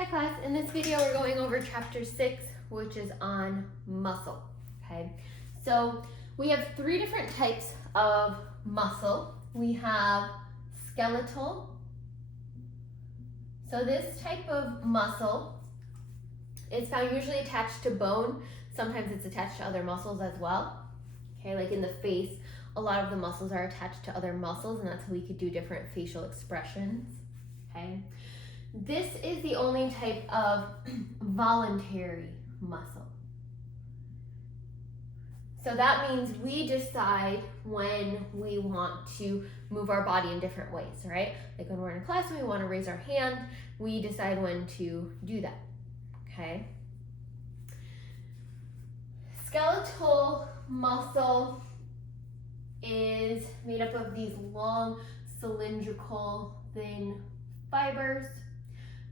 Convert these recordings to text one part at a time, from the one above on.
Hi class, in this video we're going over chapter 6, which is on muscle, okay? So we have 3 different types of muscle. We have skeletal. So this type of muscle is found usually attached to bone. Sometimes it's attached to other muscles as well. Okay, like in the face, a lot of the muscles are attached to other muscles, and that's how we could do different facial expressions, okay? This is the only type of voluntary muscle. So that means we decide when we want to move our body in different ways, right? Like when we're in a class and we want to raise our hand, we decide when to do that, okay? Skeletal muscle is made up of these long, cylindrical, thin fibers.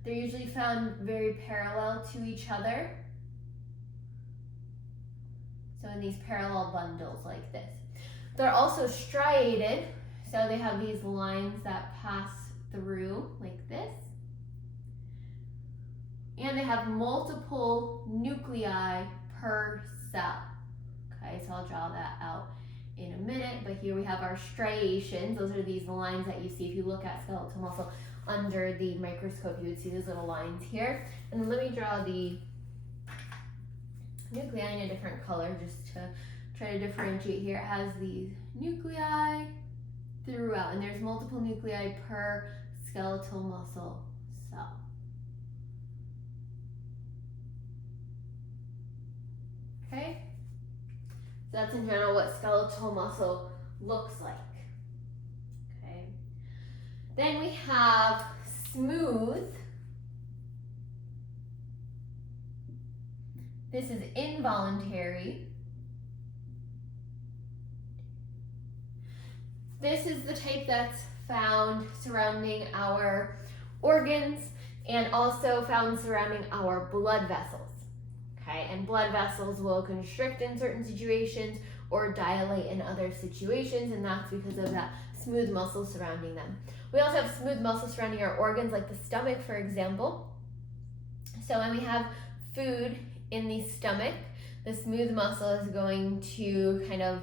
They're usually found very parallel to each other. So in these parallel bundles like this. They're also striated, so they have these lines that pass through like this. And they have multiple nuclei per cell. Okay, so I'll draw that out in a minute, but here we have our striations. Those are these lines that you see if you look at skeletal muscle under the microscope. You would see these little lines here. And then let me draw the nuclei in a different color just to try to differentiate here. It has these nuclei throughout, and there's multiple nuclei per skeletal muscle cell. Okay? So that's in general what skeletal muscle looks like. Okay. Then we have smooth. This is involuntary. This is the type that's found surrounding our organs and also found surrounding our blood vessels. Okay, and blood vessels will constrict in certain situations or dilate in other situations, and that's because of that smooth muscle surrounding them. We also have smooth muscle surrounding our organs, like the stomach, for example. So when we have food in the stomach, the smooth muscle is going to kind of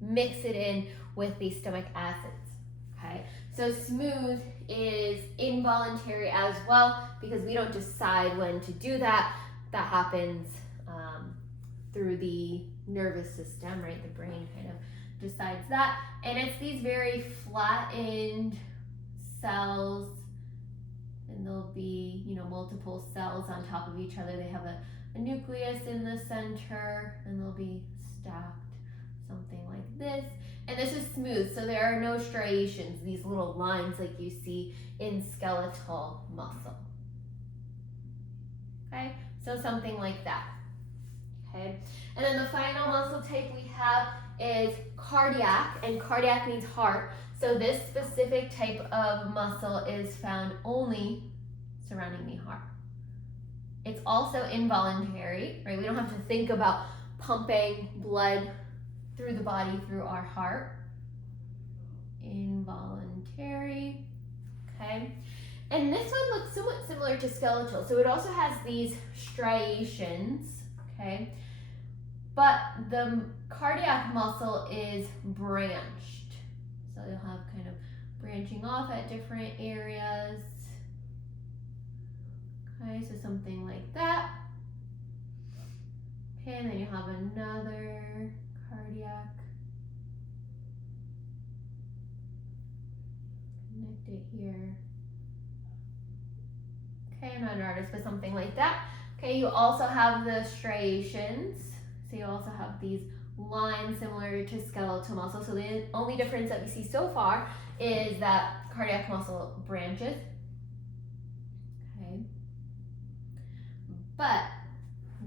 mix it in with the stomach acids. Okay, so smooth is involuntary as well because we don't decide when to do that. That happens through the nervous system, right? The brain kind of decides that. And it's these very flattened cells, and there'll be, multiple cells on top of each other. They have a nucleus in the center, and they'll be stacked, something like this. And this is smooth, so there are no striations, these little lines like you see in skeletal muscle. Okay, so something like that. Okay, and then the final muscle type we have is cardiac, and cardiac means heart. So this specific type of muscle is found only surrounding the heart. It's also involuntary, right? We don't have to think about pumping blood through the body through our heart. Involuntary, okay? And this one looks somewhat similar to skeletal. So it also has these striations, okay? But the cardiac muscle is branched. So you'll have kind of branching off at different areas. Okay, so something like that. Okay, and then you have another cardiac. Connect it here. Okay, I'm not an artist, but something like that. Okay, you also have the striations. So you also have these lines similar to skeletal muscle. So the only difference that we see so far is that cardiac muscle branches. Okay. But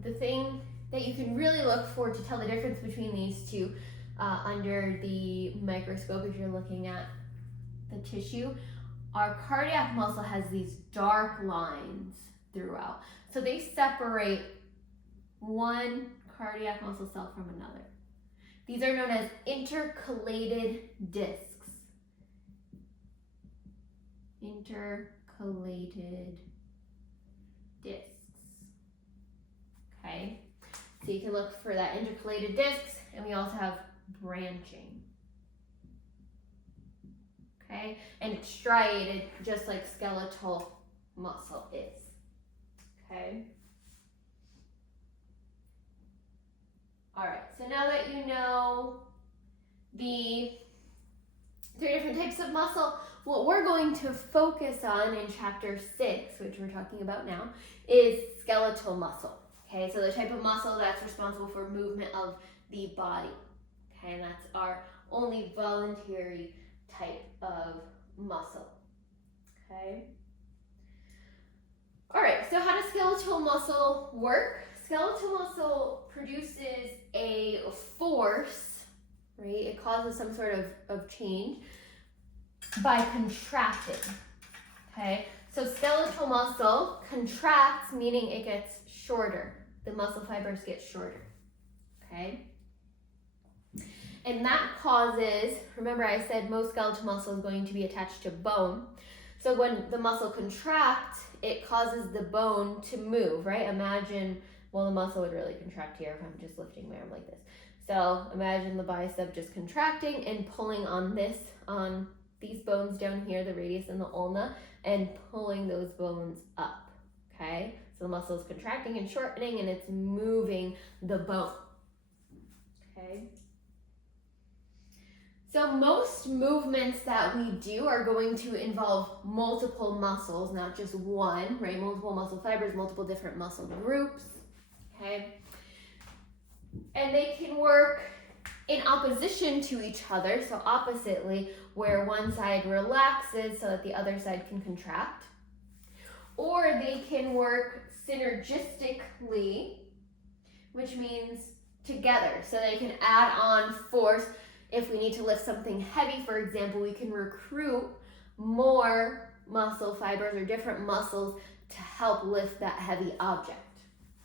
the thing that you can really look for to tell the difference between these two under the microscope, if you're looking at the tissue, our cardiac muscle has these dark lines throughout. So they separate one cardiac muscle cell from another. These are known as intercalated discs. Intercalated discs. Okay, so you can look for that intercalated discs, and we also have branching. Okay, and it's striated just like skeletal muscle is. Okay. All right, so now that you know the 3 different types of muscle, what we're going to focus on in chapter 6, which we're talking about now, is skeletal muscle. Okay, so the type of muscle that's responsible for movement of the body. Okay, and that's our only voluntary type of muscle. Okay. All right, so how does skeletal muscle work? Skeletal muscle produces a force, right? It causes some sort of change by contracting, okay? So skeletal muscle contracts, meaning it gets shorter. The muscle fibers get shorter, okay? And that causes, remember I said most skeletal muscle is going to be attached to bone. So when the muscle contracts, it causes the bone to move, right? Imagine, well, the muscle would really contract here if I'm just lifting my arm like this. So imagine the bicep just contracting and pulling on these bones down here, the radius and the ulna, and pulling those bones up, okay? So the muscle is contracting and shortening, and it's moving the bone, okay? So most movements that we do are going to involve multiple muscles, not just one, right? Multiple muscle fibers, multiple different muscle groups, okay? And they can work in opposition to each other, so oppositely, where one side relaxes so that the other side can contract. Or they can work synergistically, which means together. So they can add on force. If we need to lift something heavy, for example, we can recruit more muscle fibers or different muscles to help lift that heavy object,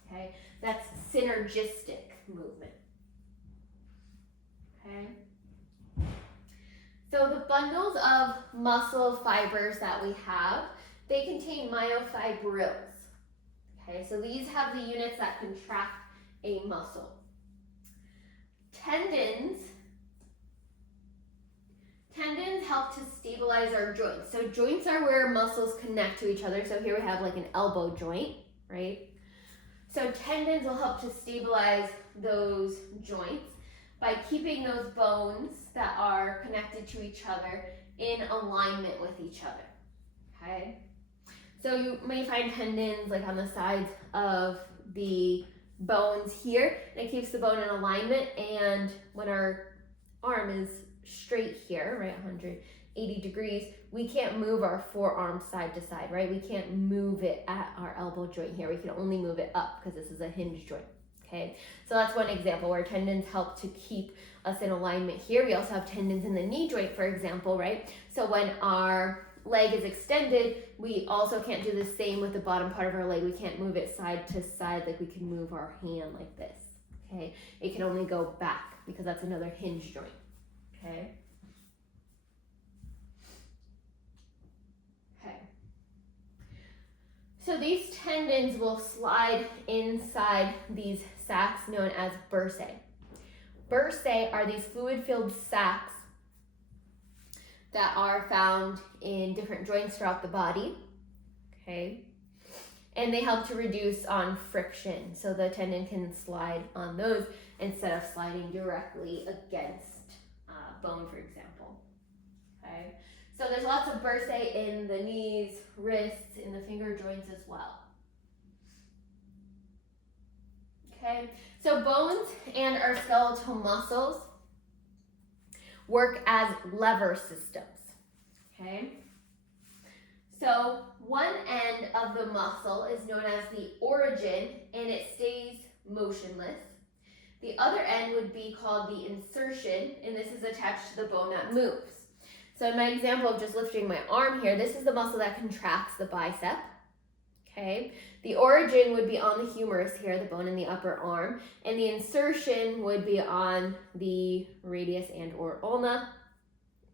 okay? That's synergistic movement, okay? So the bundles of muscle fibers that we have, they contain myofibrils, okay? So these have the units that contract a muscle. Tendons help to stabilize our joints. So joints are where muscles connect to each other. So here we have like an elbow joint, right? So tendons will help to stabilize those joints by keeping those bones that are connected to each other in alignment with each other, okay? So you may find tendons like on the sides of the bones here, and it keeps the bone in alignment, and when our arm is straight here, right, 180 degrees, we can't move our forearm side to side, right? We can't move it at our elbow joint here. We can only move it up because this is a hinge joint, okay? So that's one example where tendons help to keep us in alignment here. We also have tendons in the knee joint, for example, right? So when our leg is extended, we also can't do the same with the bottom part of our leg. We can't move it side to side like we can move our hand like this, okay? It can only go back because that's another hinge joint. Okay. Okay. So these tendons will slide inside these sacs known as bursae. Bursae are these fluid-filled sacs that are found in different joints throughout the body. Okay. And they help to reduce on friction. So the tendon can slide on those instead of sliding directly against bone, for example, okay? So there's lots of bursae in the knees, wrists, in the finger joints as well. Okay, so bones and our skeletal muscles work as lever systems, okay? So one end of the muscle is known as the origin, and it stays motionless. The other end would be called the insertion, and this is attached to the bone that moves. So in my example of just lifting my arm here, this is the muscle that contracts the bicep, okay? The origin would be on the humerus here, the bone in the upper arm, and the insertion would be on the radius and or ulna,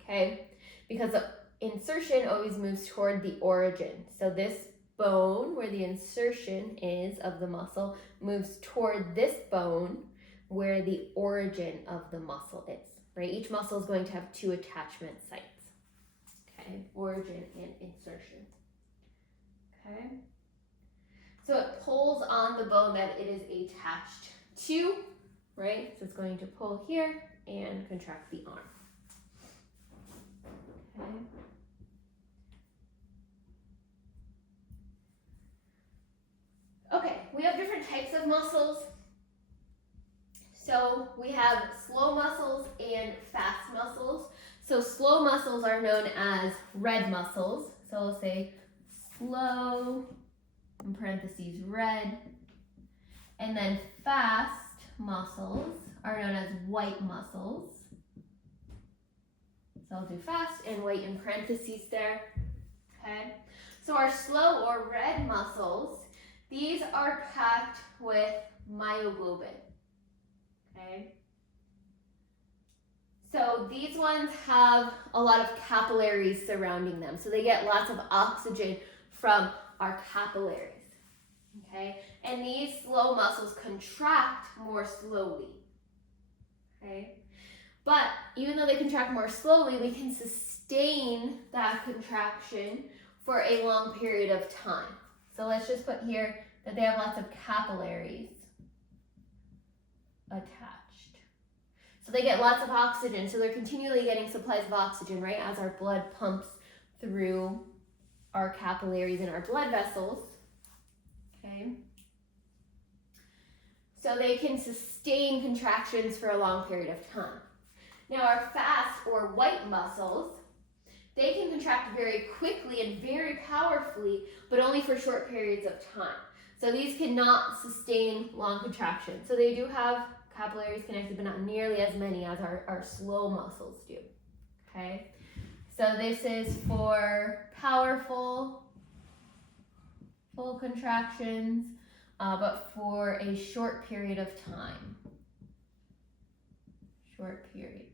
okay? Because the insertion always moves toward the origin. So this bone where the insertion is of the muscle moves toward this bone where the origin of the muscle is, right? Each muscle is going to have two attachment sites, okay? Origin and insertion, okay? So it pulls on the bone that it is attached to, right? So it's going to pull here and contract the arm, okay? Okay, we have different types of muscles. So we have slow muscles and fast muscles. So slow muscles are known as red muscles. So we'll say slow, in parentheses, red. And then fast muscles are known as white muscles. So I'll do fast and white in parentheses there, okay? So our slow or red muscles, these are packed with myoglobin, okay? So these ones have a lot of capillaries surrounding them. So they get lots of oxygen from our capillaries, okay? And these slow muscles contract more slowly, okay? But even though they contract more slowly, we can sustain that contraction for a long period of time. So let's just put here that they have lots of capillaries attached. So they get lots of oxygen, so they're continually getting supplies of oxygen, right, as our blood pumps through our capillaries and our blood vessels, okay? So they can sustain contractions for a long period of time. Now our fast or white muscles, they can contract very quickly and very powerfully, but only for short periods of time. So these cannot sustain long contractions. So they do have capillaries connected, but not nearly as many as our slow muscles do, okay? So this is for powerful, full contractions, but for a short period of time. Short period,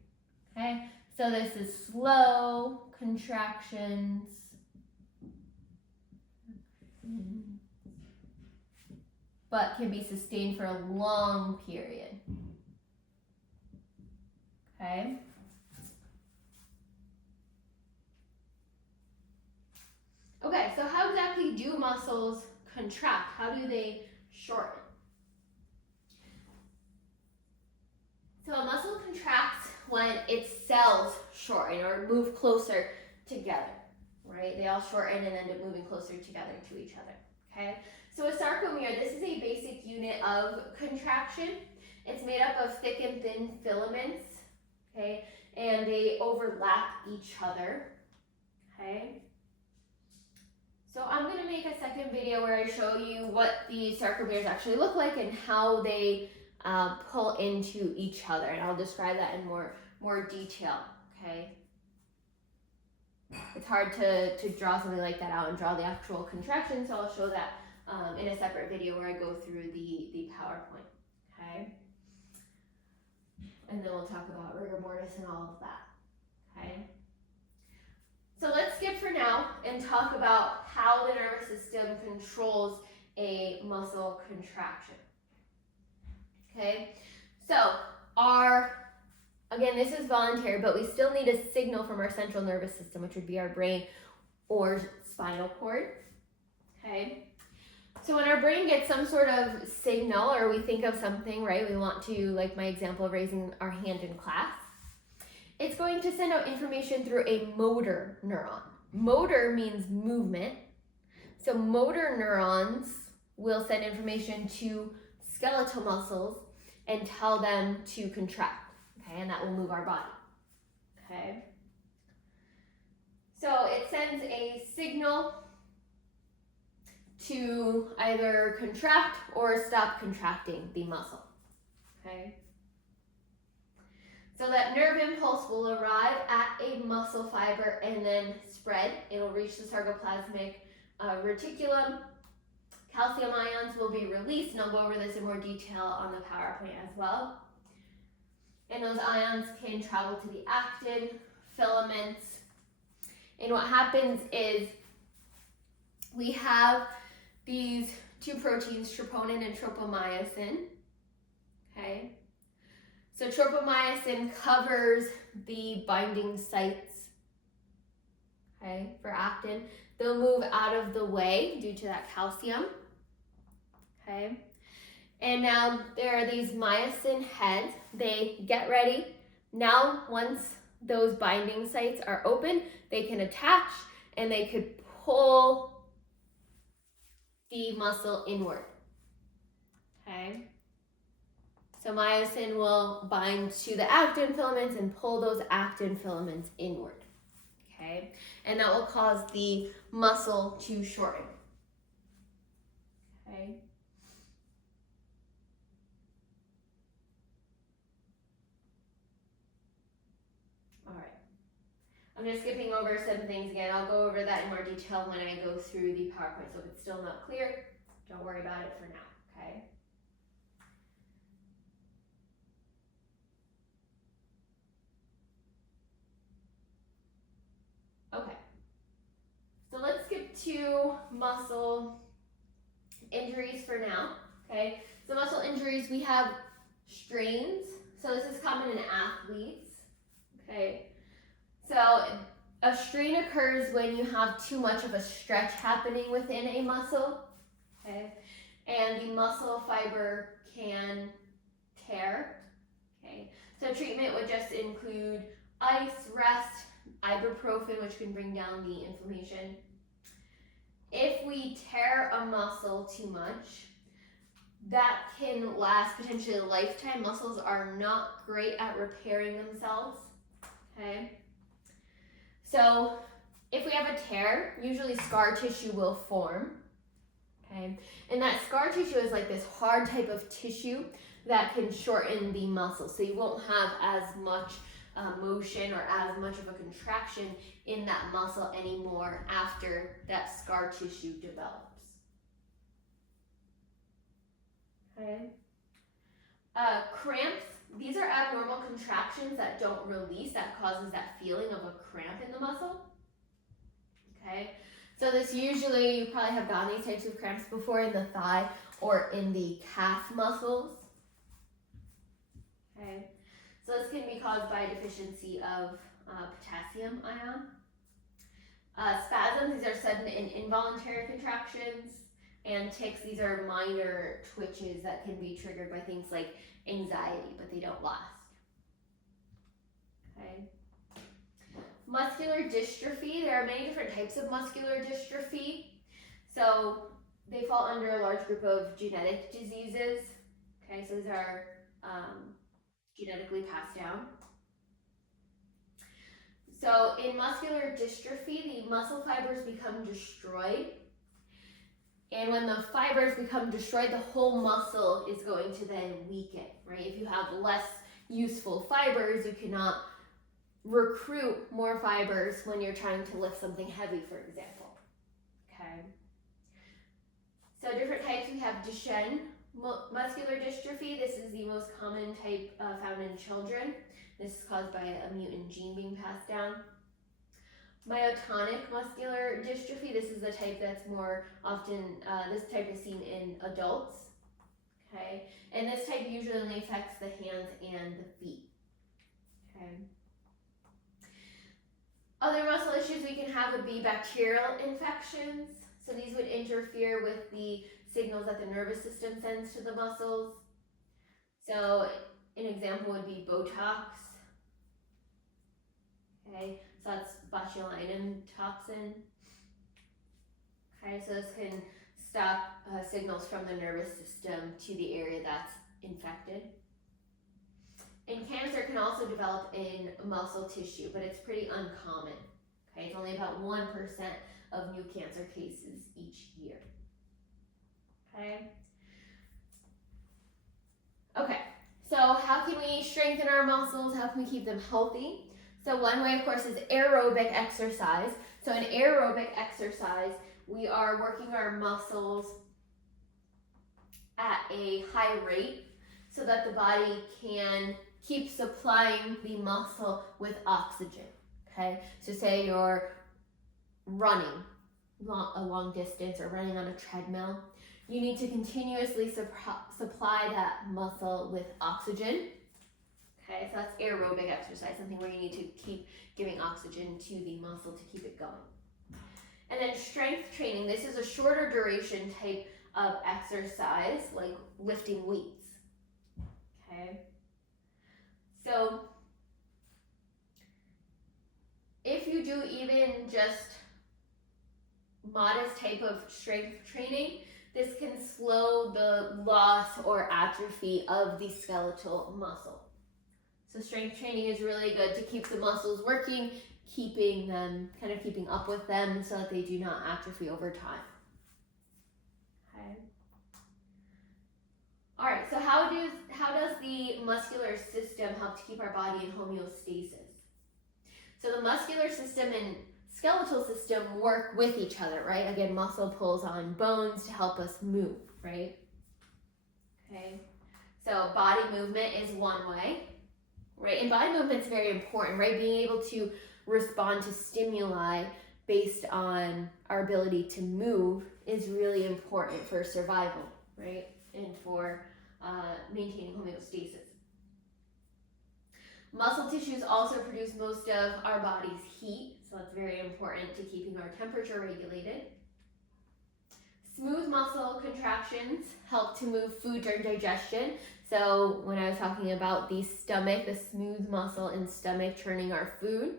okay? So this is slow contractions. But can be sustained for a long period, okay? Okay, so how exactly do muscles contract? How do they shorten? So a muscle contracts when its cells shorten or move closer together, right? They all shorten and end up moving closer together to each other, okay? So a sarcomere, this is a basic unit of contraction. It's made up of thick and thin filaments, okay? And they overlap each other, okay? So I'm going to make a second video where I show you what the sarcomeres actually look like and how they pull into each other. And I'll describe that in more detail, okay? It's hard to draw something like that out and draw the actual contraction, so I'll show that in a separate video where I go through the PowerPoint, okay? And then we'll talk about rigor mortis and all of that, okay? So let's skip for now and talk about how the nervous system controls a muscle contraction, okay? So again, this is voluntary, but we still need a signal from our central nervous system, which would be our brain or spinal cord, okay? So when our brain gets some sort of signal or we think of something, right, we want to, like my example of raising our hand in class, it's going to send out information through a motor neuron. Motor means movement. So motor neurons will send information to skeletal muscles and tell them to contract, okay, and that will move our body, okay? So it sends a signal to either contract or stop contracting the muscle, okay? So that nerve impulse will arrive at a muscle fiber and then spread. It'll reach the sarcoplasmic reticulum. Calcium ions will be released, and I'll go over this in more detail on the PowerPoint as well. And those ions can travel to the actin, filaments. And what happens is we have these two proteins, troponin and tropomyosin. Okay, so tropomyosin covers the binding sites, okay, for actin. They'll move out of the way due to that calcium. Okay, and now there are these myosin heads. They get ready. Now, once those binding sites are open, they can attach and they could pull the muscle inward. Okay, so myosin will bind to the actin filaments and pull those actin filaments inward. Okay, and that will cause the muscle to shorten. Okay. All right. I'm just skipping over some things again. I'll go over that in more detail when I go through the PowerPoint. So if it's still not clear, don't worry about it for now, okay? Okay. So let's skip to muscle injuries for now, okay? So muscle injuries, we have strains. So this is common in athletes, okay? So a strain occurs when you have too much of a stretch happening within a muscle, okay? And the muscle fiber can tear, okay? So treatment would just include ice, rest, ibuprofen, which can bring down the inflammation. If we tear a muscle too much, that can last potentially a lifetime. Muscles are not great at repairing themselves, okay? So if we have a tear, usually scar tissue will form, okay? And that scar tissue is like this hard type of tissue that can shorten the muscle. So you won't have as much motion or as much of a contraction in that muscle anymore after that scar tissue develops. Okay. Cramps, these are abnormal contractions that don't release, that causes that feeling of a cramp in the muscle. Okay, so this usually, you probably have gotten these types of cramps before in the thigh or in the calf muscles. Okay, so this can be caused by a deficiency of potassium ion. Spasms, these are sudden and involuntary contractions. And tics, these are minor twitches that can be triggered by things like anxiety, but they don't last. Okay. Muscular dystrophy, there are many different types of muscular dystrophy. So they fall under a large group of genetic diseases. Okay, so these are genetically passed down. So in muscular dystrophy, the muscle fibers become destroyed. And when the fibers become destroyed, the whole muscle is going to then weaken, right? If you have less useful fibers, you cannot recruit more fibers when you're trying to lift something heavy, for example. Okay. So different types, we have Duchenne muscular dystrophy. This is the most common type found in children. This is caused by a mutant gene being passed down. Myotonic muscular dystrophy, this is the type that's more often, this type is seen in adults, okay? And this type usually only affects the hands and the feet, okay? Other muscle issues we can have would be bacterial infections. So these would interfere with the signals that the nervous system sends to the muscles. So an example would be Botox, okay? So that's botulinum toxin. Okay, so this can stop signals from the nervous system to the area that's infected. And cancer can also develop in muscle tissue, but it's pretty uncommon. Okay, it's only about 1% of new cancer cases each year. Okay. Okay, so how can we strengthen our muscles? How can we keep them healthy? So one way, of course, is aerobic exercise. So in aerobic exercise, we are working our muscles at a high rate so that the body can keep supplying the muscle with oxygen, okay? So say you're running, a long distance or running on a treadmill, you need to continuously supply that muscle with oxygen. Okay, so that's aerobic exercise, something where you need to keep giving oxygen to the muscle to keep it going. And then strength training, this is a shorter duration type of exercise, like lifting weights. Okay, so if you do even just modest type of strength training, this can slow the loss or atrophy of the skeletal muscle. So strength training is really good to keep the muscles working, keeping up with them so that they do not atrophy over time. Okay. All right, so how does the muscular system help to keep our body in homeostasis? So the muscular system and skeletal system work with each other, right? Again, muscle pulls on bones to help us move, right? Okay, so body movement is one way, right? And body movement is very important, right? Being able to respond to stimuli based on our ability to move is really important for survival, right? And for maintaining homeostasis. Muscle tissues also produce most of our body's heat, so that's very important to keeping our temperature regulated. Smooth muscle contractions help to move food during digestion. So when I was talking about the stomach, the smooth muscle in stomach churning our food.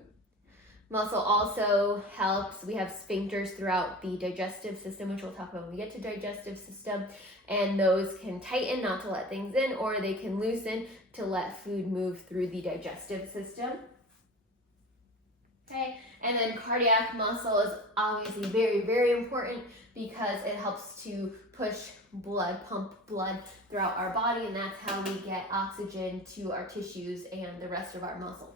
Muscle also helps, we have sphincters throughout the digestive system, which we'll talk about when we get to digestive system, and those can tighten not to let things in, or they can loosen to let food move through the digestive system. Okay, and then cardiac muscle is obviously very, very important because it helps to push blood, pump blood throughout our body, and that's how we get oxygen to our tissues and the rest of our muscles.